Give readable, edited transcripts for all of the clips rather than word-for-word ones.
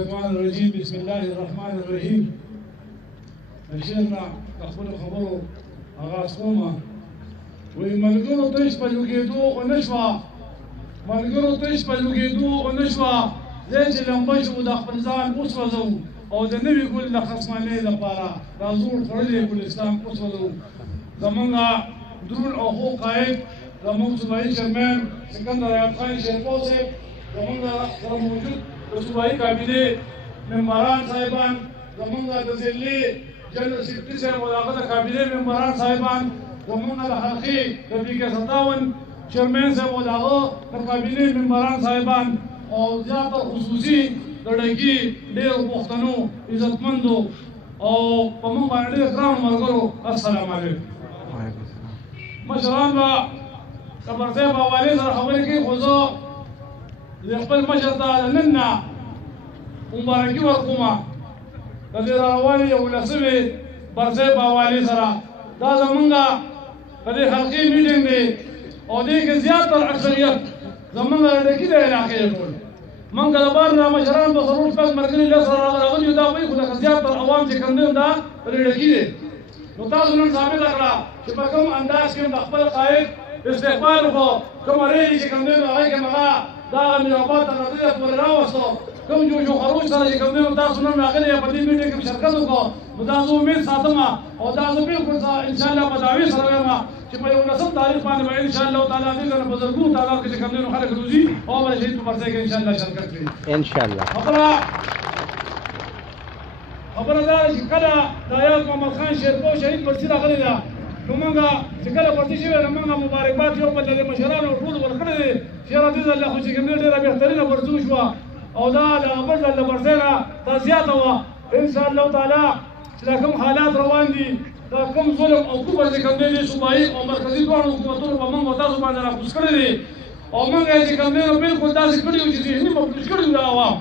الرحمن الرجيم بسم الله الرحمن الرحيم شیرنا خپل خبرو آغاز کوم وی ملګرو تش په لګېدو او نشوا ملګرو تش په لګېدو او نشوا چې لمبه شو د خپل ځان وسوځو او د نوي ګل د خصمانې لپاره د زور خړلې ګل اسلام وسوځو زمونږ درون او هو قائد زمونږ صوبایي چیرمن سکندر ایوب خان شیرپور صاحب زمونږ سره موجود صوبایي کابینې ممبران صاحبان زمونږ د ضلعي جنرال سیکرټري صاحب او هغه د کابینې ممبران صاحبان زمونږ د حلقې د PK 57 چیرمن صاحب او هغه د کابینې ممبران صاحبان او زیاتره خصوصي د ډګي ډېرو پښتنو عزتمندو او په موږ باندې ډېر ګران ملګرو السلام علیکم مشران به د برځای په حوالې سره خبرې کوي خو زه د خپل مشر ته نن نه مبارکي ورکوم د دې راروانې یولسمې برځای په حوالې سره دا زمونږ د دې حلقې میټینګ دی او دې کې زیاتره اکثریت زمونږ د ډګي د علاقې ټول موږ د بار نه مشران په ضرور شپږ مرګري له سره راغلي دا وایي خو د زیاتره عوام چې کوم دی دا په دې ډګي دی نو تاسو نن ثابت کړه چې په کوم انداز کې د خپل قائد استقبال وکړو کوم ریلی چې کوم دی هغه کې مغا دا امیر آباد ته راځي پورې راوستو کوم جو خروج سره چې کوم دی تاسو نن راغلي په دې میټینګ کې شرکت وکړو نو دا زه امید ساتم او دا زه بالکل ان شاء الله په دعوی سره وایم چې په 19 تاریخ باندې ان شاء الله تعالی دې نه په زرګونو تعداد کې کوم دی خلک روزي او به شهید په ورځ کې ان شاء الله شرکت کوي ان شاء الله خبره دا چې کله د آیات محمد خان شیرپور شهید پرچی راغلی ده نو موږ چې کله پرچی شوی نو موږ مبارکباد یو بل د مشرانو ټول ورکړی دی چې راځي الله خو چې کوم ډېره بهترینه ورزو شوه او دا د ابد د برځینا دا زیاته وه ان شاء الله تعالی چې دا کوم حالات روان دي دا کوم ظلم او کفر چې کوم دی صوبایي او مرکزي دواړو حکومتونو په موږ او تاسو باندې راکوز کړی دی او موږ یې چې کوم دی نو بالکل داسې کړي وو چې ذهني مفلوج کړي وو د عوام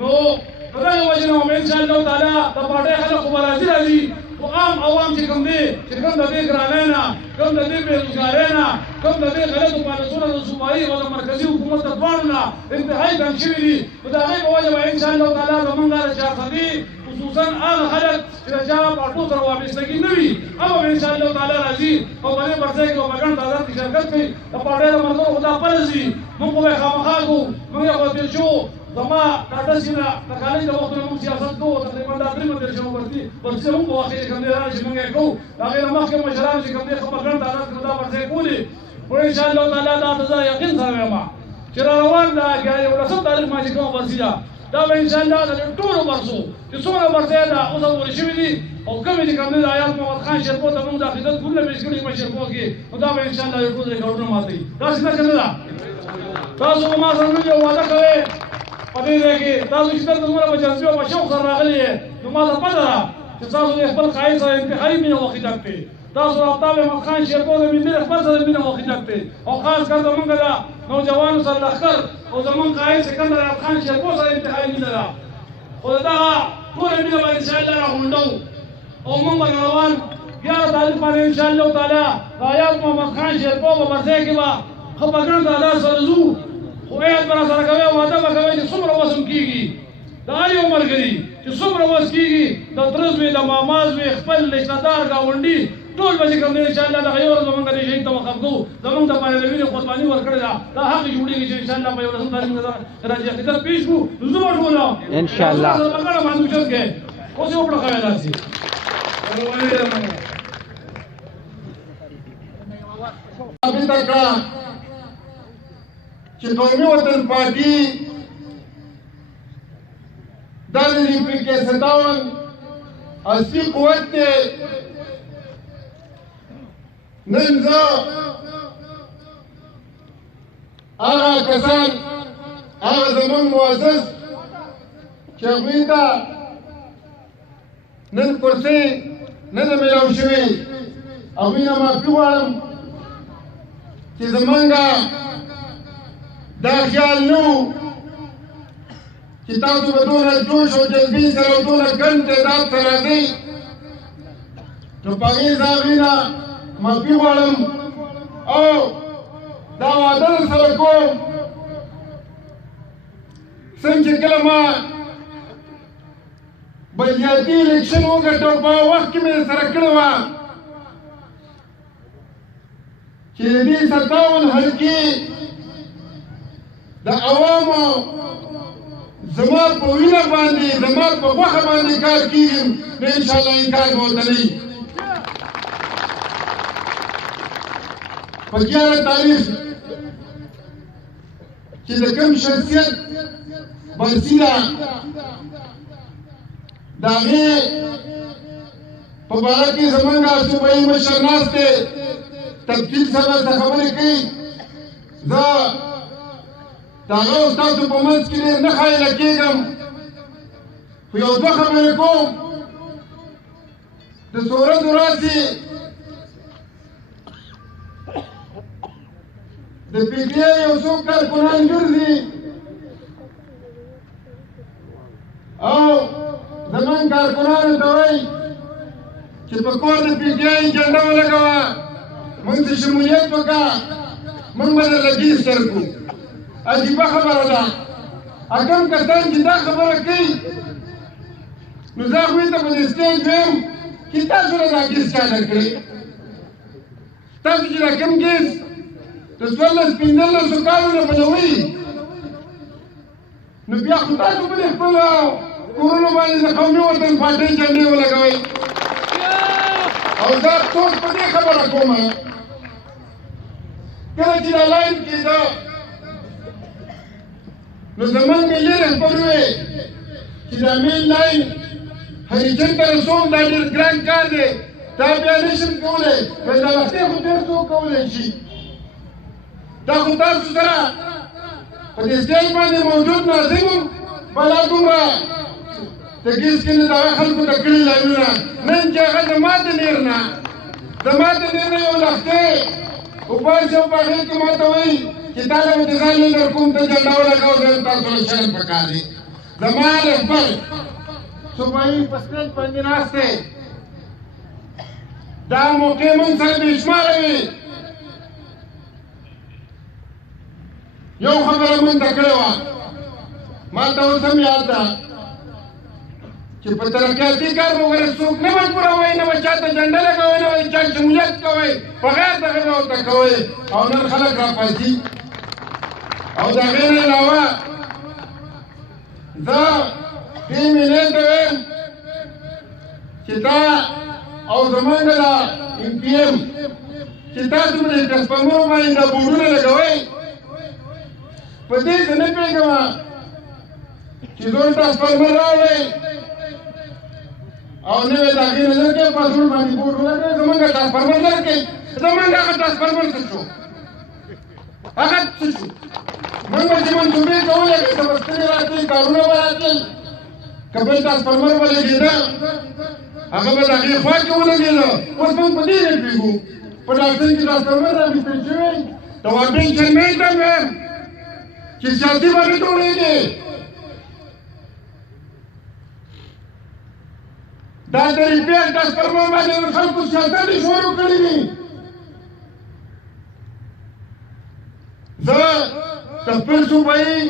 نو په دغه وجه نه ان شاء الله تعالی د پارټۍ خلک خو به راځي خو عام عوام چې کوم دی چې کوم د دې ګرانۍ نه کوم د دې بېروزګارۍ نه کوم د دې غلطو پالیسیو د صوبایي او د مرکزي حکومت د دواړو نه انتهایي تنګ شوي دي نو د هغې په وجه به ان شاء الله تعالی زموږ د چارسدي خصوصا هغه خلک چې د چا پارټو سره وابستګي نه وي هغه به ان شاء الله تعالی راځي او په دې برځای کې به په ګڼ تعداد کې شرکت کوي د پارټۍ د ملګرو خو دا فرض وي موږ خو به یې خامخا کوو موږ یې خو تېر شو زما ټاټا سیمه د کالج د وختونو موږ سیاست کوو تقریبا دا درې مدیر شو ورځي موږ په وخت کې کوم دی چې موږ یې کوو د هغې نه مخکې مشران چې کوم دی خو په ګڼ تعداد کې دا ورځای کولې خو ان شاء الله تعالی دا زه یقین سره وایم چې را روان ده 11 تاریخ باندې کومه ورځي ده دا به ان شاء الله د ټولو ورځو چې څومره ورځې ده اوس ورې شوي دي او کومې چې کوم دی د آیات محمد خان شیرپور ته موږ د عقیدت ګلونه پېښ کړي په شیرپور کې نو دا به ان شاء الله یو ټول ریکارډونه ماتوي داسې نه که نه ده تاسو به ما سره نن یو وعده کوئ په دې ځای کې تاسو چې دلته دومره په جذبې او په شوق سره راغلي یې نو ما ته پته ده چې تاسو د خپل قاید سره انتهایي مینه او خدمت کوي تاسو آفتاب احمد خان شیرپور د ملي رهبر سره مینه او خدمت کوي او خاص کر زمونږ د نوجوانو سره لښکر او زمونږ قاید سکندر ایوب خان شیرپور سره انتهایي مینه ده خو د دغه ټوله مینه به ان شاء الله راغونډو او موږ به روان 11 تاریخ باندې ان شاء الله تعالی د آیات محمد خان شیرپور په برځای کې به ښه په ګڼ تعداد سره ځو خو ایت به راسره کوئ واده به کوئ چې څومره وس هم کېږي د هر یو ملګري چې څومره وس کېږي د ترز وي د ماماز وي خپل رشتهدار ګاونډي ټول به چې کوم دی انشاءالله دغه یو ورځ به موږ دې شهید ته وقف کوو زموږ دپاره د وینې قرباني ورکړې ده دا حق جوړېږي چې انشاءالله په 11 تاریخ راځي عقیدت پېښ کړو نو زه به ټول انشاءالله په ګڼه باندې اوچت کړې اوس یې وکړه کوی داسې ثابته کړه چې قومي وطن پارټي دا د PK 57 اصلي قوت دی نن زه هغه کسان هغه زموږ معزز چې هغوی ته نن کرسۍ نه ده میلاو شوې هغوی نه معافي غواړم چې زمونږ دا خیال نه و چې تاسو به دونه جوش او جذبې سره او دونه ګڼ تعداد ته راځئ نو په هغې زه هغوی نه معافي غواړم او دا وعده درسره کوم څنګه چې کله ما بلدیاتي الیکشن وګټو په وخت کې مې سره کړې وه چې د دې 57 حلقې د عوامو زما په وینه باندې زما په غوښه باندې کار کېږي نو انشاءالله انکار به ورته نه وي په 11 تاریخ چې د کوم شخصیت برسي ده د هغې په باره کې زموږ صوبایي مشر ناست دی تفصیل سره ورته خبرې کوي زه د هغه او ستاسو په منځ کې ډېر نه خایله کېږم خو یو دوه خبرې کوم د څو ورځو راسي د پي ټي آی یو څو کارکونان ګرځي او زموږ کارکونانو ته وایي چې په کور د پي ټي آی جنډه ولګوه موږ ته شمولیت وکړه موږ به درله ګیس درکړو عجیبه خبره ده کوم کسان چې دا خبره کوي نو زه هغوی ته په دې سټیج ویم چې تاسو له دا ګیس چا درکړی تاسو چې دا کوم ګیس د 14-15 کالو نه بلوي نو بیا خو تاسو په دې خپلو کورونو باندې د قومي وطن پارټۍ جنډې ولګوئ او زه افسوس په دې خبره کوم کله چې دا لاین کېده نو زموږ ملي رهبر وی چې دا مین لاین هریجن ته رسوم دا ډېر ګران کار دی دا بیا نشم کولی وایي دا وختې خو ډېر څوک کولی شي دا خو تاسو سره په دې سټیج باندې موجود ناظم یم بلا دومره د ګیس کې نه د هغه خلکو ته کړي لاینونه نن چې هغه زما د نیر نه یو لښتې وباسي او په هغې کې ما ته وایي چې تا له به د ځان نه درکوم ته جنډه ولګوه زه تاسو له شرم پکار دی زما رهبر صوبایي په سټیج باندې ناست دی دا موقع موږ سره بې شماره وي یو خبره موږ ته کړې وه ما ته اوس هم یاد ده چې په ترقیاتي کار به ورته څوک نه مجبوروئ نه به چا ته جنډه لګوئ نه به چا شمولیت کوئ بغیر د هغې به ورته کوئ او نن خلک راپاڅي او د هغې نه علاوه زه دې مینې ته وایم چې تا او زموږ د ایم پي ایم چې تاسو به د ټرانسفارمرو باندې دا بورډونه لګوئ په دې زه نه پوهېږم چې زور ټرانسفارمر راوړئ او نوې د هغې نه لرګئ پاسورډ باندې بورډ ولګوئ زموږ ټرانسفارمر لرګئ زموږ هغه ټرانسفارمر څه شو هغه څه شو موږ به چې منصوبې کولې هغې ته به ستنې راتلې کارونه به راتلل که بل ټرانسفارمر به لګېده هغه به د هغې خوا کې ولګېده اوس موږ په دې نه پوهېږو په ډاکټر کې ټرانسفارمر رابستل شوی د واټن چلمې ته مې وایم چې سیاسي به نه جوړېږي دا د ریپیر ټرانسفارمر باندې د خلکو سیاست یې شروع کړي دي زه د خپل صوبایي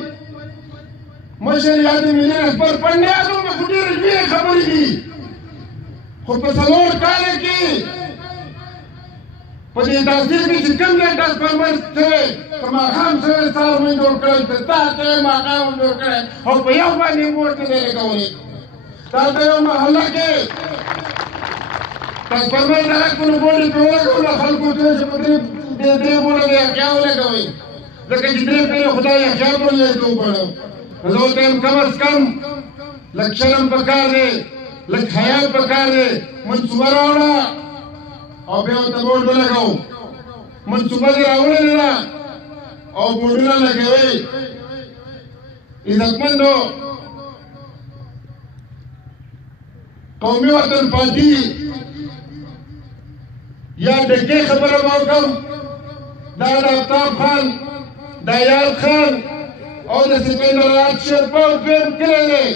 مشر یا د ملي رهبر پنډې یادوم خو ډېرې لویې خبرې دي خو په 4 کاله کې په دې تاثیر کې چې کوم ځای ټرانسفارمر شوی که ماښام شوی سهار مې جوړ کړی که سهار شوی ماښام مې جوړ کړی او په یو باندې مې ورته دی لګولی دا د یو محله کې ټرانسفارمر ډایرکټ په نوموړي پرې ولګولو خلکو ته چې په درې بوله د یحیا ولګوئ ځکه چې درې پېرې خدای یحیا بولې ته وکړو نو زه ورته یم کم از کم لږ شرم پکار دی لږ حیا پکار دی منصوبه راوړه او بیا ورته بورډ ولګوو منصوبه دې راوړلې ده او بورډونه لګوئ عزتمندو قومي وطن پارټي یا ډکې خبره به وکړم دا د آفتاب خان د عیال خان او د سپېندرات شیرپور دویم کلی دی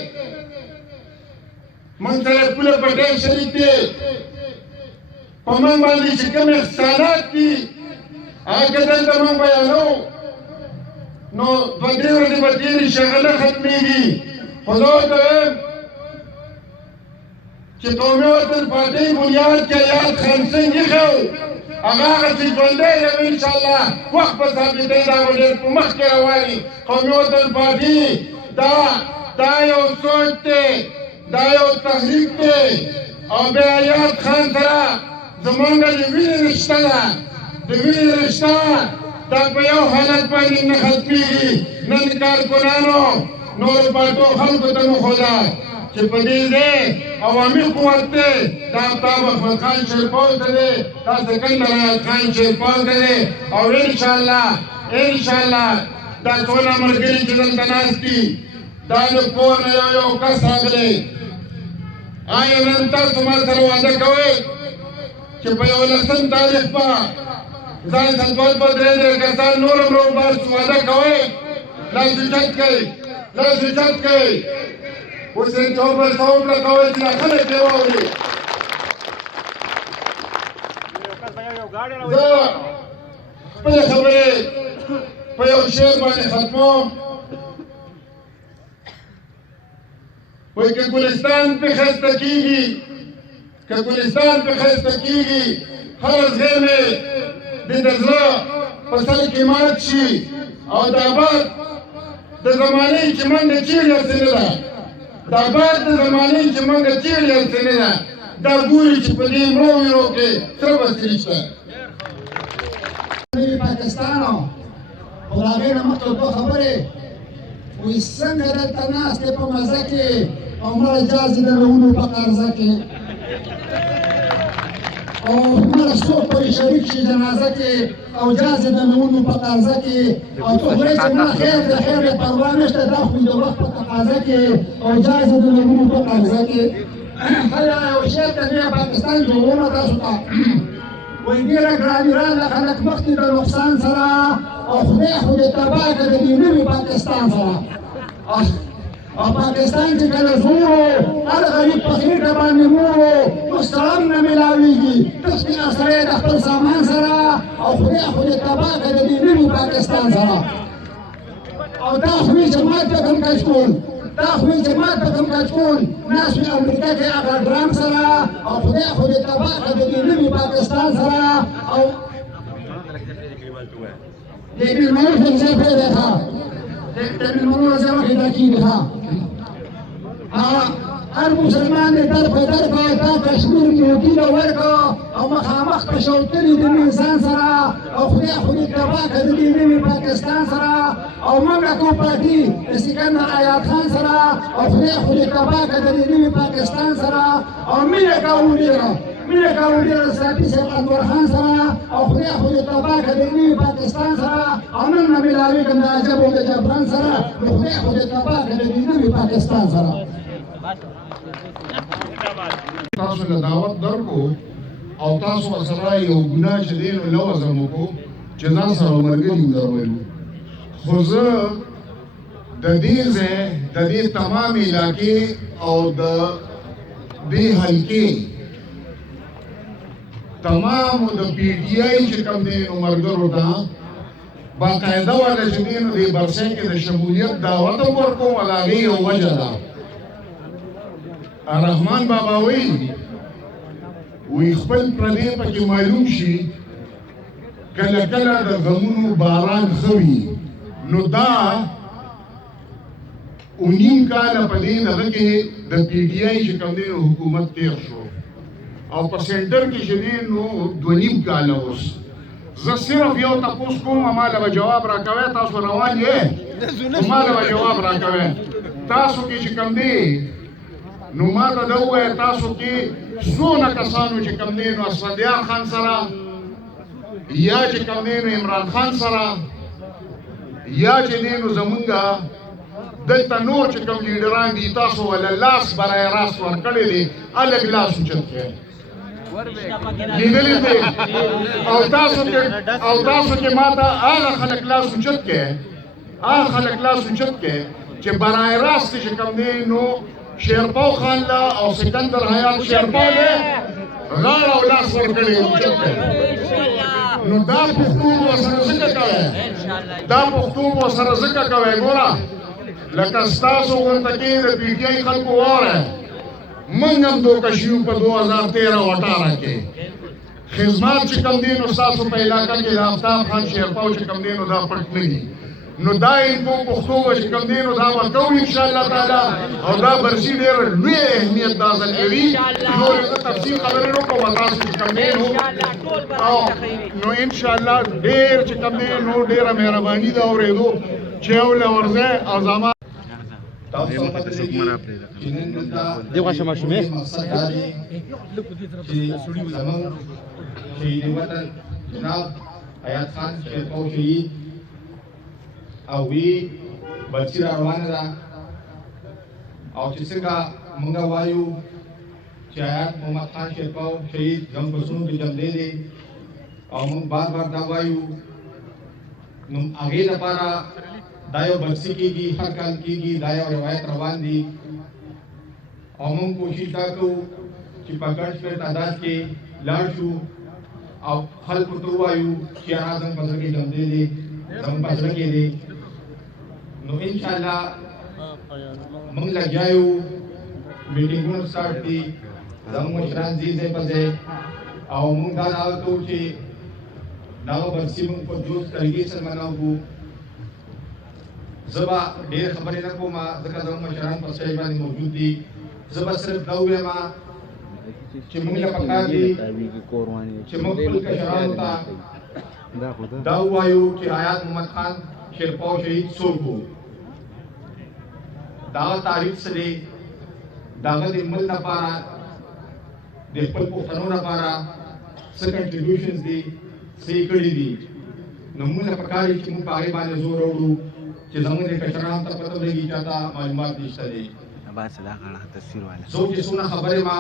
موږ سره پوله پټی شریک دی په موږ باندې چې کوم احسانات دي هغه دلته موږ بیانو نو 2-3 ورځې به تېرې شي هغه نه ختمېږي خو زه ورته وایم چې قومي وطن پارټۍ بنیاد کې ایاد خان سنګ ایښی هغه هغسې ژوندی یم انشاءالله وخت په ثابتۍ دا به ډېر په مخکې روان وي قومي وطن پارټي دا یو سوچ دی دا یو تحریک دی او بیا ایاد خان سره زمونږ د وینې رشته ده د وینې رشته دا په یو حالت باندې نه ختمېږي نن کارکنانو نورو پارټو خلکو ته وښوده چې په دې ځای عوامي قوت دی دا آفتاب احمد خان شیرپول ته دی دا سکندر ایاز خان شیرپول ته دی او انشاءالله دا ټوله ملګري چې دلته ناست دي دا د کور نه یو کس راغلی آیا نن تاسو ما سره وعده کوئ چې په 11 تاریخ به ځان سنتول په 3 کسان نور هم راوباسو وعده کوئ لاس اوچت کوئ حسین چوبر صاحب له کوئ چې دا خلک یې واوري زه خپلې خبرې په یو شعر باندې ختموم وایي که ګلستان پې ښایسته کېږي هر ځای مې د زړه په سر کې مات شي او د آباد د زمانې چې منډه چیړې هسې نه ده دا ګوري چې په دې مړو کې سره بس نشته پاکستانو او د هغې نه مخکې دوه خبرې وایي څنګه دلته ناست دی په مزه کې او مړه جازې د رونو په قرضه کې او مړه څوک پرې شریک شي جنازه کې او جازې د رونو په قرضه کې او ته خورې چې ما خیر د خیر یې پروا نشته دا خو د وخت په تقاضا کې او جازې د رونو په قرضه کې هله یو شعر ته بیا پاکستان جوړونه تاسو ته وایي ډېره ګراني راغله خلک مخکې د نقصان سره او خدای خو دې تباه کړه د دې نوي پاکستان سره او پاکستان چې کله زورو هر غریب په خېټه باندې مورو مستړم نه میلاویږي تښتي سړی د خپل سامان سره او خدای خو دې تباه کړه د دې نوي پاکستان سره او دا خو یې جماعت ته کم کچکول ناس وي امریکا کې هغه ډرام سره او خدای خو دې تباه کړه د دې نوي پاکستان سره او د مېلمنو ته ځای پرېږدی ښه د مېلمنو ځای وخېږه کېږي ښه هر مسلمان دې در په در کړه دا کشمیر کې وکیله ورکړه او مخامخ په شوتلي د انسان سره او خدای خو دې تباه کړه د دې نوي پاکستان سره او منګه کو پارټي د سکندر ایاز خان سره او خدای خو دې تباه کړه د دې نوي پاکستان سره او مینه کوو ډېره ساتي صاحب انور خان سره او خدای خو دې تباه کړه د نوي پاکستان سره او نن نه میلاوېږم د عجب او د جبران سره نو خدای خو دې تباه کړه د دې نوي پاکستان سره تاسو له دعوت درکو او تاسو سره یو ګناه چې دی نو لوازم وکړو چې ځان سره ملګري درولو خو زه د دې تمام علاقې او د دې حلقې تمام د پی ټي آی چې کوم دی نو ملګرو ته باقاعده والا چې دی نو دې برسۍ کې د شمولیت دعوت هم ورکوم او د هغې یو وجه ده رحمان بابا وی خپل پردی پکې معلوم شي کله کله د غمونو باران خوي نو دا اونیم کاله په دې دغه کې د پی ټي آی چې کوم دی حکومت تیر شو او په سنټر کې چې دی نو 2.5 کاله اوس زه صرف یو تپوس کوم ماله به جواب راکوي تاسو روان یې ماله به جواب راکوي تاسو کې چې کوم دی نو ما ته دا ووایه تاسو کې څونه کسانو چې کوم دی نو اسفندیار خان سره یا چې کوم دی نو عمران خان سره یا چې دی نو زمونږه دلته نور چې کوم لیډران دي تاسو ولا لاس برای راست ورکړی دی الګ لاس اوچت کړئ لیدلی دی او تاسو کې ما ته هغه خلک لاس اوچت کړئ چې برای راست چې کوم دی نو شیرپاو خان لا او سکندر حیات شیرپاو له غاړه او لاس ورکړی نو دا پښتون ورسره ځکه کوي ګوره لکه ستاسو غونډه کې د پی ټي آی خلکو واوره موږ هم دوکه شو په 2013 او 18 کې خدمات چې کوم دي نو ستاسو په علاقه کې د آفتاب خان شیرپاو چې کوم دي نو دا پټ نه دي نو دا انفو پښتو چې کوم دي نو دا ورکوو ان شاء الله تعالی او دا برسي ډېر لوی اهمیت دا ځل کوي نور تفصیل خبرې نو کوم تاسو چې کوم دي نو ان شاء الله ډېر چې کوم دي نو ډېره مهرباني دا اورېدو چې اول ورځه او زما دیو غاښه ماشومې شهید وطن جناب حیات خان شیرپاو شهید او وی بچی را روانه ده او چې څنګه موږ وایو چې حیات محمد خان شیرپاو شهید زموږ په سونو کې ژوندی دی او موږ بار بار دا وایو نو هغې لپاره دا یو برسي کېږي هر کال کېږي دا یو روایت روان دي او موږ کوشش دا کوو چې په ګڼ شمېر تعداد کې لاړ شو او خلکو ته ووایو چې هغه زموږ په زړه کې ژوندی دی زموږ په زړه کې دی نو انشاءالله موږ لګیا یو میټینګونه سټارټ دي زموږ مشران ځي ځای په ځای او موږ دا دعوه کوو چې دغه برسي موږ په جوش طریقې سره مناوو زه به ډېر خبرې نه کوم ځکه زموږ مشران په سټیج باندې موجود دي زه به صرف دا ووایم چې موږ له پکار دي چې موږ خپل کشرانو ته دا ووایو چې حیات محمد خان شیرپاو شهید څوک و دغه تاریخ څه دی د هغه د ملک لپاره د خپل پښتنو لپاره څه کنټریبیوشنز دي څه یې کړي دي نو موږ له پکار دي چې موږ په هغې باندې زور راوړو چې زموږ د کشرانو ته پته ولګي چې چاته معلومات نشته دی څوک چې څونه خبرې ما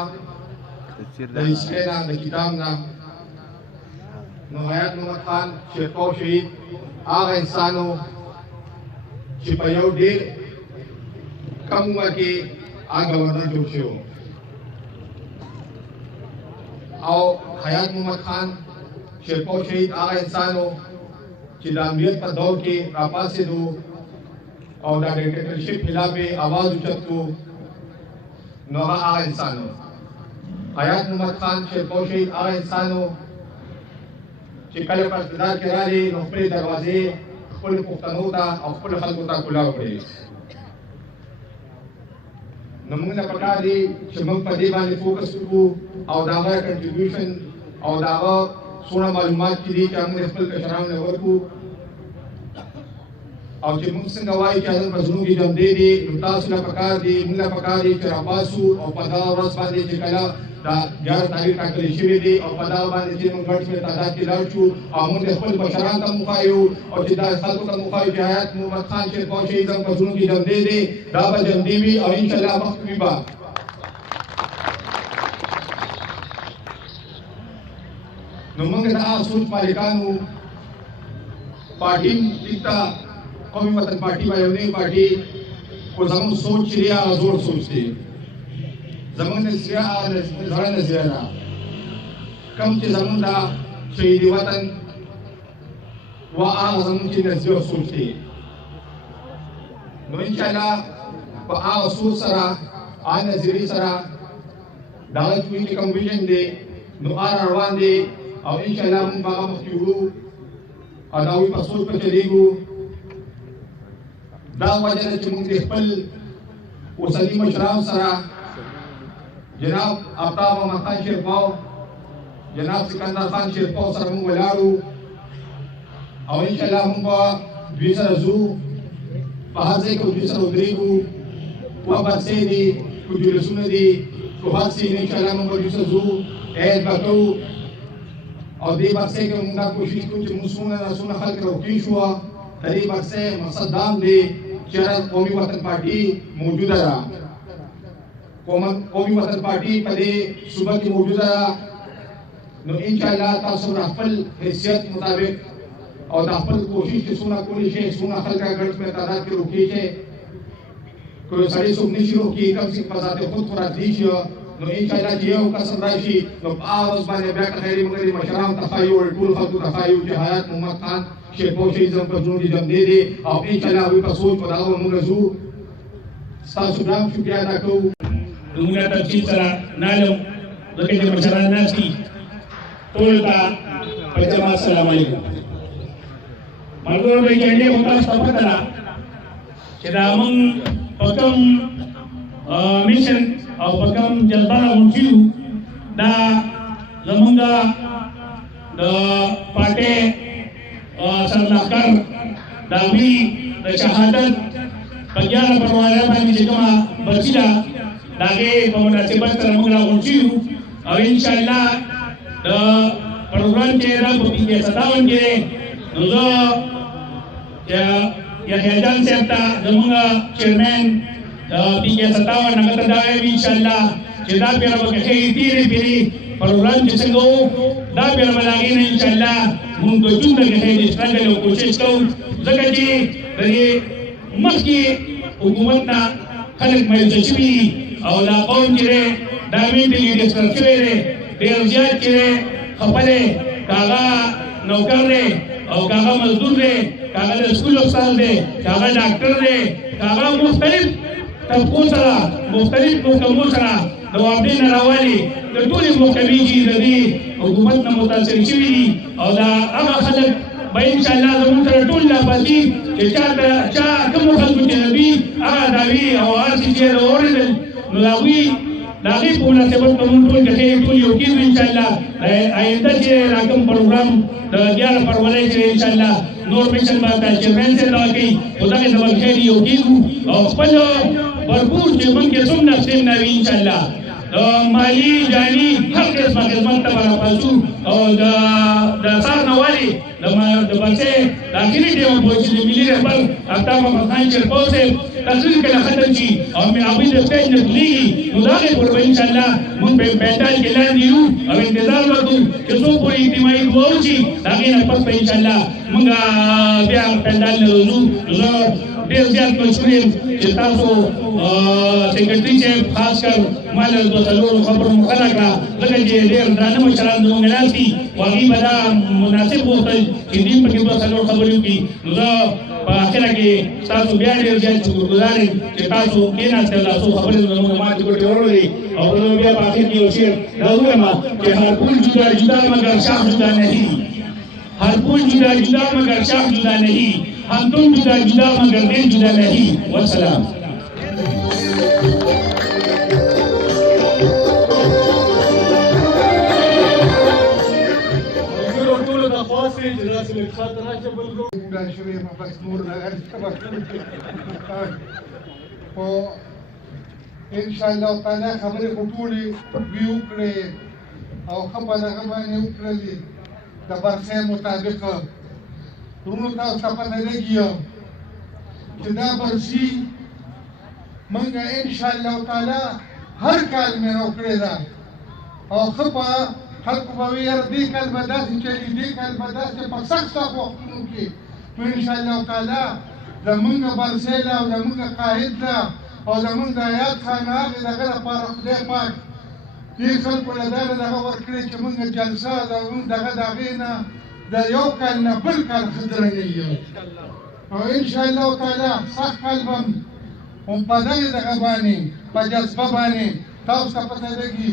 د هیڅکې نه د کتاب نه نو حیات محمد خان شیرپاو شهید هغه انسان و چې په یو ډېر کم عمر کې هغه گورنر جوړ شوی او حیات محمد خان شیرپاو شهید هغه انسان و چې د امریت په دور کې راپاڅېدو او د ډکټیټرشپ خلاف یې आवाज اوچت کړو نو هغه انسان و حیات محمد خان شیرپاو شهید هغه انسان و چې کله په اقتدار کې راغی نو خپلې دروازې خپلو پښتنو ته او خپلو خلکو ته کولاو کړې نو موږ له پکار دي چې موږ په دې باندې فوکس وکړو او د هغه کنټریبیوشن او د هغه څونه معلومات چې دي چې موږ خپل کشرانو له ورکړو او چې موږ څنګه وایو چې هغه په زړونو کې ژوندی دی نو تاسو له پکار دي موږ له پکار دي چې راپاسو او په دغه ورځ باندې چې کله دا 11 تاریخ ټاکلې شوې دي او په دغه باندې چې موږ ګډ شمېر تعداد کې لاړ شو او موږ خپل مشرانو ته وښایو او چې دا خلکو ته وښایو چې حیات محمد خان شیرپاو شهید زموږ په زړونو کې ژوندی دی دا به ژوندی وي او انشاءالله مخکې وي به نو موږ د هغه سوچ مالکانو پارټي ټیکته قومي وطن پارټي به یو نوې پارټي خو زموږ سوچ چې دی هغه زوړ سوچ دی زموږ نظریه هغه زړه نظریه ده کوم چې زموږ د شهید وطن و هغه زموږ چې نظریه او سوچ دی نو انشاءالله په هغه سوچ سره هغه نظریې سره د هغه چې کوم ویژن دی نو هغه روان دی او انشاءالله موږ به هغه مخکې وړو او د هغوی په سوچ په چلېږو دا وجه ده چې موږ د خپل اوسني مشرانو سره جناب آفتاب محمد خان شیرپاو جناب سکندر خان شیرپاو سره موږ ولاړو او انشاءالله موږ به دوی سره ځو په هر ځای کې دوی سره ودرېږو کومه برسې دي کوم جلوسونه دي کوم هر څه انشاءالله موږ به دوی سره ځو عید به کوو او دې برسې کې موږ دا کوشش کوو چې موږ څونه خلک راوکې شوه د دې برسې مقصد دا هم دی چې قومي وطن پارټي موجوده ده قومي وطن پارټي په دې صوبه کې موجوده ده نو انشاءالله تاسو د خپل حیثیت مطابق او د خپل کوشش چې څونه کولی شئ څونه خلک ګډ شمېر تعداد کې روکې شئ که یو سړی څوک نشي روکي کم سې په ذات خود خو راتلی شي نو انشاءالله چې یو قسم راشي نو په هغه ورځ باندې بیا که خیري موږ د مشرانو ته ښایو ټول خلکو ته ښایو چې حیات محمد خان شیرپاو شهید زموږ په زړونو کې ژوندی دی او انشاءالله هغوی په سوچ په دغه به موږ ځو ستاسو بیا هم شکریه ادا کوو موږ تفصیل سره نالم ځکه چې مشران ناست دي ټول ته په جمع السلام علیکم ملګرو د جنډې په تاسو ته پته ده چې دا موږ په کوم میشن او په کوم جذبه راغونډ یو دا زمونږ د پارټۍ سرلښکر د هغوی د شهادت په 11 فروری باندې چې کومه برسي ده د هغې په مناسبت سره موږ راغونډ شوي او انشاءالله د پروګرام چې ده په PK 57 کې نو زه یحیی جان صاحب ته زمونږ چیرمین PK 57 هغه ته دا وایم انشاءالله چې دا پیره به که ښې تېرې پیرې پروګرام چې څنګه وو دا پیره به د هغې نه انشاءالله مونږ به څومره که ښې سټرګل او کوشش کوو ځکه چې د دې مخکې حکومت نه خلک مایوسه شوي دي او دا قوم چې دی دا مینټلي ډسټرب شوی دی ډېر زیات چې دی خفه دی که هغه نوکر دی او که هغه مزدور دی که هغه د سکول استاد دی که هغه ډاکټر دی که هغه مختلف طبقو سره مختلف محکمو سره د واپډې نه راوالي د ټولې محکمې چې د دې حکومت نه متاثر شوي دي او دا هغه خلک به انشاءالله زموږ سره ټول راباسي چې چا کومو خلکو چې د دوی هغه دعوې او هر څه چې یې واورېدل نو د هغوی د هغې په مناسبت به موږ ټول کښې ټول یو کېږو انشاءالله آینده چې را کوم پروګرام د 11 فروری چې انشاءالله نور میشن به د چیرمین صاحب دغه کوي خو دغې ته به کښې یو کېږو او خپل भरपूर जे मन के सुन नसीब नवी इंशाल्लाह तो माली जानी हर किस्म खिदमत तबारा पासू और द सार नवाली द बसे दाखिली टेम बोची द मिली रहबर अफ्ता मखान चरपो से तस्वीर के खत्म जी और मैं अभी द स्टेज ने ली मुदागे पर इंशाल्लाह मुन पे पैंताल के लान दियो अब इंतजार वकू कि सो पूरी इतिमाई दुआची ताकि न पस पे इंशाल्लाह मुंगा बिया पैंताल ने रुजू ډېر زیات مشهورین چې تاسو سیکرټري صاحب خاص کر مال د څلورو خبرو مخاله کړه ځکه چې ډېر درانه مشران زموږ ناست دي او هغوی به دا مناسب غوښتل چې دوی پکې دوه څلور خبرې وکړي نو زه په اخره کې ستاسو بیا ډېر زیات شکرګزار یم چې تاسو کېناستئ دا څو خبرې زموږ ماتې ګوتې وړلې او زه بیا په اخر کې یو شعر دا ووایم چې هر پول جدا جدا مگر شاخ جدا نہیں हर पुल जुदा जुदा मगर शाख जुदा नहीं हम तुम जुदा जुदा मगर दिल जुदा नहीं वस्सलाम इंशाअल्लाह ताला खबरें कुटूली व्यू करे और खबर लगाने उकरली د برخې مطابق ورونو تاسو ته پته لګي چې دا برسي موږ انشاءالله تعالی هر کال مې وکړې ده او ښه په خلکو به وي یاره دې کال به داسې چلي دې کال به داسې په سخت وختونو کې نو انشاءالله تعالی زمونږ برسۍ ده او زمونږ قاید ده او زمونږ د حیات خان هغې دغه لپاره خدای پاک دې خلکو له دا دغه ورکړې چې موږ جلسه دغه د هغې نه د یو کال نه بل کال ښه درنګ یو او انشاءالله تعالی سخت کال به هم په دغې دغه باندې په جذبه باندې تاسو ته پته لګي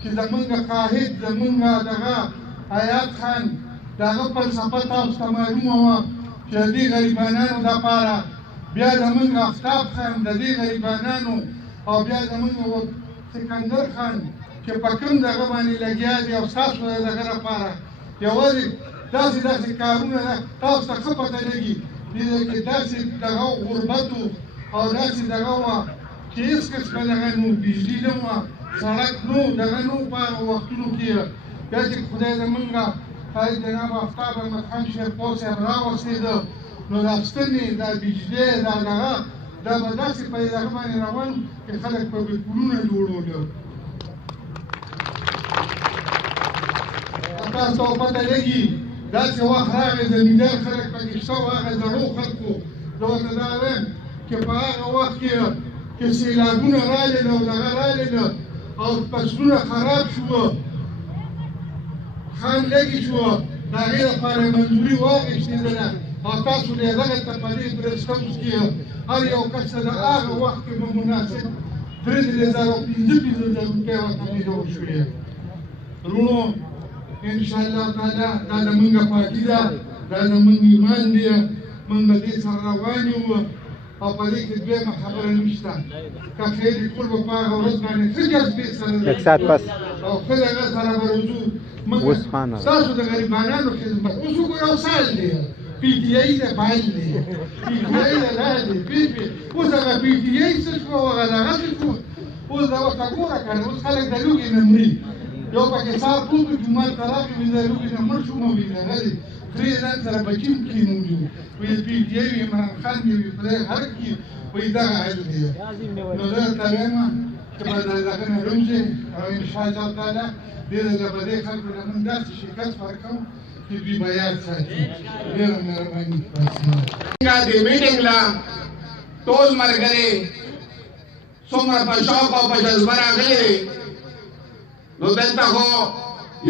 چې زمونږ قاهد زمونږ دغه حیات خان د هغه فلسفه تاسو ته معلومه وه چې د دې غریبانانو دپاره بیا زمونږ افتاب خان د دې غریبانانو او بیا زمونږ سکندر خان چې په کوم دغه باندې لګیا دي او ستاسو د دغه لپاره یوازې داسې کارونه تاسو ته ښه پته لګي دې کې داسې دغه غربت او داسې دغه وه چې هېڅ قسمه دغه نو بجلي نه وه سړک نو دغه نو په هغه وختونو کې بیا چې خدای زمونږ قاید جناب افتاب احمد خان شیرپور صاحب راوستېده نو دا ستنې دا بجلي دا دغه دا به داسې په دغه باندې روان چې خلک په بلکلونه جوړولو تاسو ته پته لګي داسې وخت راغی زمیندار خلک پکې شته وو هغه زړو خلکو زه ورته دا وایم چې په هغه وخت کې سیلابونه راغلل او دغه راغلل او فصلونه خراب شوه خان لږې شوه د هغې لپاره منظوري واخېستېدله او تاسو د دغه ته په دې برسټمز کې هر یو کس ته د هغه وخت کې به مناسب $3,000 ورته جوړ شوې وروڼو انشاءالله تعالی دا زمونږ پاکي ده دا زمونږ ایمان دی موږ له دې سره روان یو او په دې کې دویمه خبره نشته که خیر ټول به په هغه ورځ باندې ښه جذبې سره یک ساعت پس او ښه دغه سره به وځو موږ ستاسو د غریبانانو خدمت اوس وګورئ یو سال دی پی ټي آی د بایل دی پی ټي آی د دا دی اوس هغه پی ټي آی څه شو هغه دغه څه شو اوس دا ورته ګوره که نه اوس خلک د لوږې نه مري یو پکې سار ټول جومات ته راغی وایي د لوږې نه مړ شوم وایي دغه دی خرې ځان سره بچي هم کښېنولي وو وایي پی ټي آی وي عمران خان دی وایي خدای هر کړي وایي دغه حل دی نو زه درته وایم چې به د دغه نه روځې او انشاءالله تعالی دې ځله به دې خلکو نه موږ داسې شکست ورکوو چې دوی به یاد ساتي ډېره مهرباني دې میټینګ له ټول ملګري څومره په شوق او په جذبه راغلي دي نو دلته خو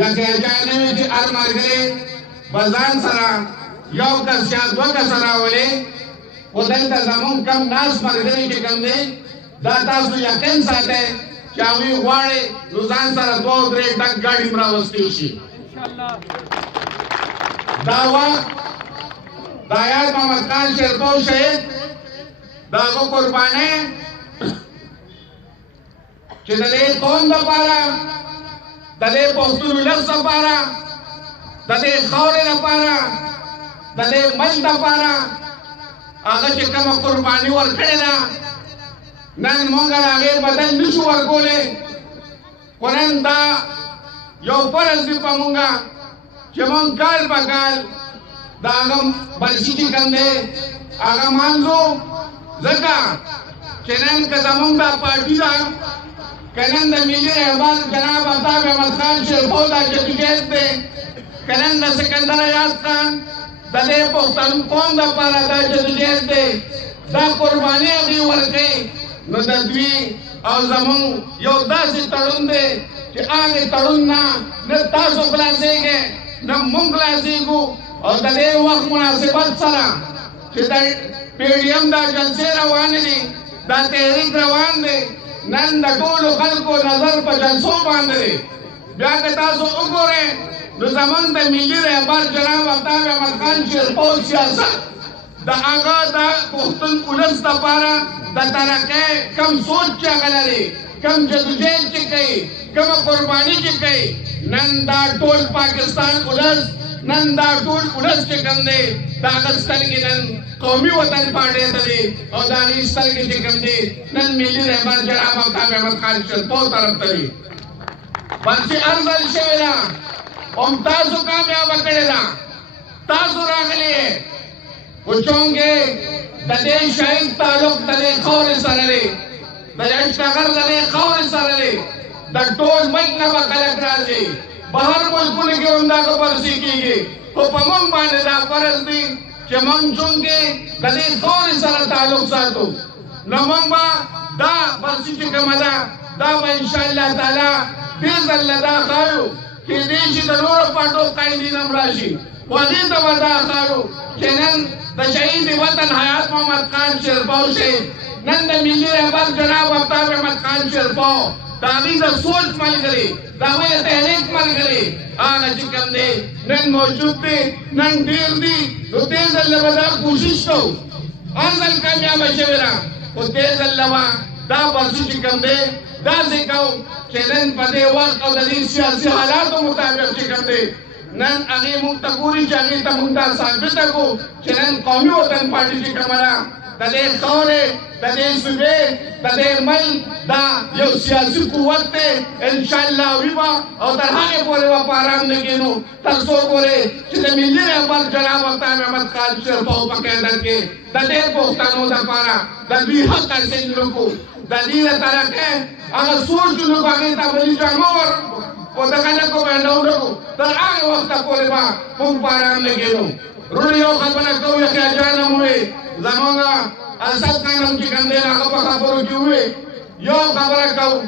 یکې اجازه نه وي چې هر ملګری به ځان سره یو کس یا دوه کسه راولي خو دلته زمونږ کم ناست ملګري چې کوم دی دا تاسو یقین ساتئ چې هغوی غواړي نو ځان سره دوه او درې ډک ګاډي هم راوستی شي دا وخت د حیات محمد خان شیرپو شهید د هغو قربانۍ چې د دې قوم دپاره د دې پښتون ولس دپاره د دې خاورې دپاره د دې ملک دپاره هغه چې کومه قرباني ورکړې ده نن موږ د هغې بدل نشو ورکولی خو نن دا یو فرض دی په موږ چې موږ کال په کال د هغه برسي چې کوم دی هغه مانځو ځکه چې نن که زموږ دا پارټي ده که نن د ملي رهبر جناب آفتاب احمد خان شیرپو دا جدوجہد دی که نن د سکندر ایاز خان د دې پښتون قوم دپاره دا جدوجہد دی دا قرباني هغوی ورکوي نو د دوی او زموږ یو داسې تړون دی چې هغې تړون نه تاسو خلاصېږئ نه موږ خلاصېږو او د دې وخت مناسبت سره چې د پی ډي ایم دا جلسې روانې دي دا تحریک روان دی نن د ټولو خلکو نظر په جلسو باندې دی بیا که تاسو وګورئ نو زموږ د ملي رهبر جناب آفتاب احمد خان شیرپو سیاست د هغه د پښتون ولس دپاره د ترقۍ کم سوچ چې هغه لري کم جدوجہد چې کوي کومه قرباني چې کوي نن دا ټول پاکستان ولس نن دا ټول ولس چې کوم دی د هغه سترګې نن قومي وطن پارټۍ ته دي او د هغې سترګې چې کوم دی نن ملي رهبر جناب آفتاب احمد خان شیرپو طرف ته دي بلکې ارزل شوې ده هم تاسو کامیابه کړې ده تاسو راغلي یې خو چونکې د دې شهید تعلق د دې خاورې سره دی د اشنغر د دې خاورې سره دی د ټول ملک نه به خلک راځي بهر ملکونو کې هم دا بررسي کېږي خو په موږ باندې دا فرض دی چې موږ چونکې د دې خاورې سره تعلق ساتو نو موږ به دا بررسي چې کومه ده دا به انشاءالله تعالی دې ځل دا ښایو کېدای شي د نورو پارټو قایدین هم راشي خو هغې ته به دا ښایو چې نن د شهید وطن حیات محمد خان شیرپو شهید نن د ملي رهبر جناب آفتاب احمد خان شیرپو د هغوی د سوچ ملګري د هغوی د تحریک ملګري هغه چې کوم دی نن موجود دی نن ډېر دي نو دې ځل به دا کوشش کوو هر ځل کامیابه شوې ده خو دې ځل به دا برسي چې کوم دی داسې کوو چې نن په دې وخت او د دې سیاسي حالاتو مطابق چې کوم دی نن هغې موږ ته ګوري چې هغې ته موږ دا ثابته کړو چې نن قومي وطن پارټي چې کومه ده د دې خاورې د دې صوبې د دې ملک دا یو سیاسي قوت دی انشاءالله وي به او تر هغې پورې به په ارام نه کښېنو تر څو پورې چې د ملي رهبر جناب آفتاب احمد خان شیرپو په قیادت کې د دې پښتنو دپاره د دوی حق حاصل وکړو د دې د ترقۍ هغه سوچ وکړو هغې ته بلي جامه ورکړو او د خلکو باندې ورکړو تر هغې وخته پورې به موږ په ارام نه کښېنو وروڼو یو خبره کوو یحیی جان هم ووایي زموږ اسد خان هم چې کوم دی هغه په خبرو کې ووایي یو خبره کوو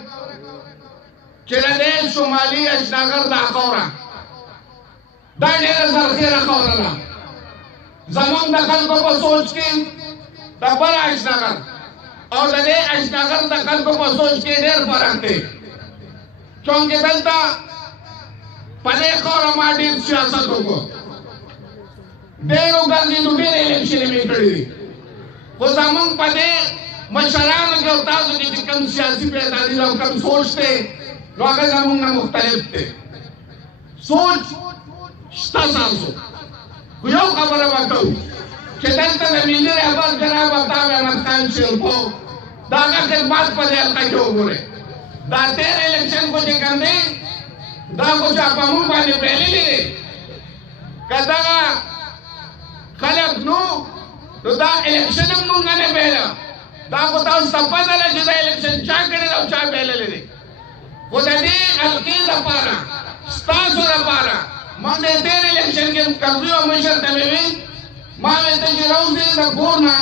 چې د دې شمالي اشنغر دا خاوره دا ډېره زرخیره خاوره ده زموږ د خلکو په سوچ کې د بل اشنغر او د دې اشنغر د خلکو په سوچ کې ډېر فرق دی چونکې دلته په دې خوره ما ډېر سیاست وکړو ډېرو ګرځېدو ډېر الیکشنې مې کړي دي خو زمونږ په دې مشرانو کې او تاسو کې چې کوم سیاسي بیداري او کوم سوچ دی نو هغه زمونږ نه مختلف دی سوچ شته تاسو خو یو خبره به کوو چې دلته د ملي رهبر جناب افتاب احمد خان شیرپو د هغه خدمات په دې حلقه کې وګورئ دا تېر الیکشن کو چې کوم دی دا خو چا په موږ باندې پیلېلی دی که دغه خلک نو دا الیکشن هم موږ نه پیله دا خو تاسو ته پته ده چې دا الیکشن چا کړی دی او چا پیللی دی خو د دې حلقې دپاره ستاسو دپاره موږ د تېر الیکشن کې قبضي او مشر ته مې ویل ما ویل ته چې راوځې د کور نه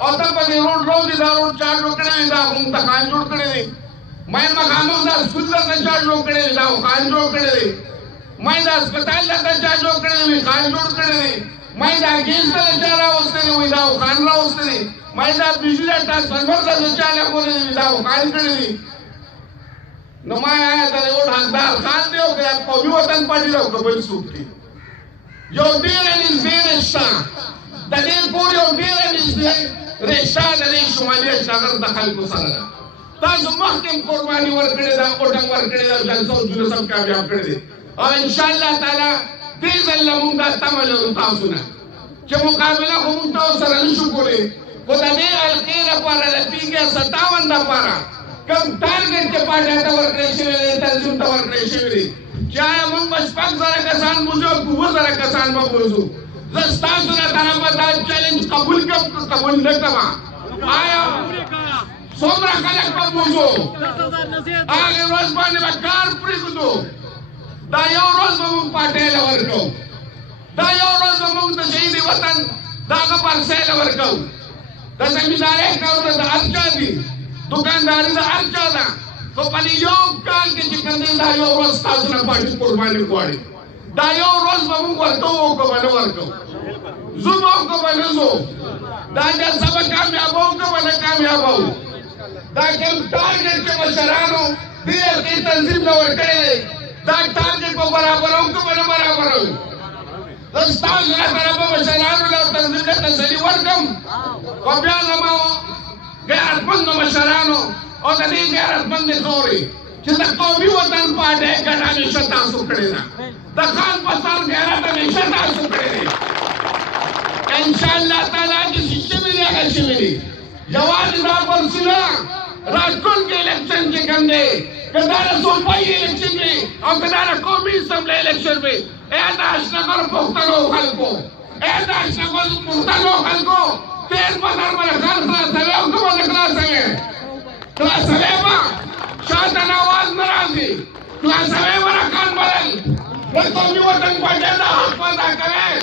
او ته په دې روډ راوځې دا روډ چا جوړ کړی دی دا موږ ته خان جوړ کړی دی मैं मकानों का स्कूल का चार्ज रोकड़े लाओ खान रोकड़े दे मैं दा अस्पताल का चार्ज रोकड़े दे खान रोकड़े दे मैं दा गैस का चारा उसने दे लाओ खान ला उसने दे मैं दा बिजली ट्रांसफार्मर का चारा को दे लाओ खान करे दे नो मैं आया था वो हकदार खान दे हो गया कभी वतन पार्टी लो कभी सूखी जो देर है इस देर रिश्ता दले पूरी और देर है इस रिश्ता दले शुमालिया शहर दखल को सरा تاسو مخکې قرباني ورکړې ده اوټنګ ورکړې ده جلسه او جلوس هم کامیاب کړی دی او انشاءالله تعالی دې ځل له موږ دا تمه لرو تاسو نه چې مقابله خو موږ تاسو سره نشو کولی خو د دې حلقې لپاره د PK 57 لپاره کوم ټارګټ چې پاټۍ ته ورکړی شوی دی تنظیم ته ورکړی شوی دی چې آیا موږ به 6,000 کسان بوځو او 2,000 کسان به بوځو زه ستاسو له طرفه دا چیلنج قبول کوم که قبول نه کوم آیا څومره خلک به بوځو هغې ورځ باندې به کار پرېږدو دا یو ورځ به موږ پاټۍ له ورکوو دا یو ورځ به موږ د شهید وطن د هغه پرسۍ له ورکوو د زمیندارۍ کارونه د هر چا دي دوکانداري د هر چا ده خو په دې یو کال کې چې کوم دی دا یو ورځ ستاسو نه پاټۍ قرباني غواړي دا یو ورځ به موږ ورکوو او که به نه ورکوو ځو به او که به نه ځو دا جلسه به کامیابوو که به نه کامیابوو دا کوم ټارګټ چې مشرانو دې حلقې تنظیم له ورکړی دی دا ټارګټ به برابروو که به نه برابروو زه ستاسو له طرفه مشرانو له تنظیم له تسلي ورکړم خو بیا زما غیرتمندو مشرانو او د دې غیرتمندې خاورې چې د قومي وطن پاټۍ ګټه همیشه تاسو کړې ده د خان په سر غیرت همیشه تاسو کړی دی انشاءالله تعالی چې شوي دي هغه شوي دي یوازې دا پرسونه راټول کې الیکشن کې کوم دی که دا د صوبایي الیکشن وي او که دا د قومي اسمبلۍ الیکشن وي ای د اشنغر پښتنو خلکو ای د اشنغر پښتنو خلکو تېر په سر باندې خلاصوي او که به نه خلاصوي خلاصوي به شاته نه اواز نه راځي خلاصوي به رقم بدل د قومي وطن پاټۍ دا حق ادا کوي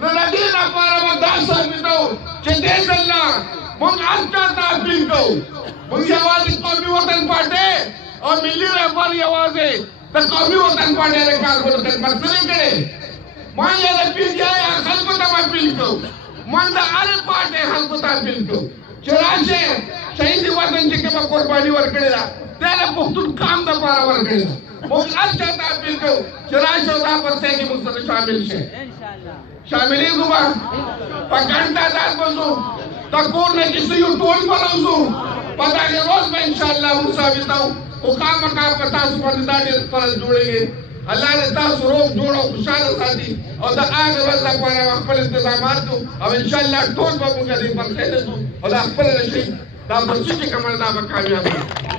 نو د دې لپاره به دا ثابتوو چې دې ځل نه موږ هر چا ته اپیل کوو موږ یوازې قومي وطن پاټۍ او ملي رهبر یوازې د قومي وطن پاټۍ د کارکونو خدمت نه دی کړی موږ یې د PTI خلکو ته اپیل کوو موږ د هرې پاټۍ خلکو ته اپیل کوو چې راشئ شهید وطن چې کومه قرباني ورکړې ده دا د پښتون قام دپاره ورکړې ده موږ هر چا ته اپیل کوو چې راشئ دا پرسۍ کې موږ سره شامل شئ شاملېږو به په ګڼ تعداد به ځو د کور نه چې څه یو ټول به راوځو په دغې روز به انشاءالله موږ ثابتوو خو خامخا په تاسو باندې دا ډېر فرض جوړېږي الله دې تاسو روغ جوړ او خوشحاله ساتي او د هغې ورځ لپاره به خپل انتظامات کوو او انشاءالله ټول به موږ دې پرسۍ ته ځو او دا خپله د شي دا پرسي چې کومه دا به کامیاب وي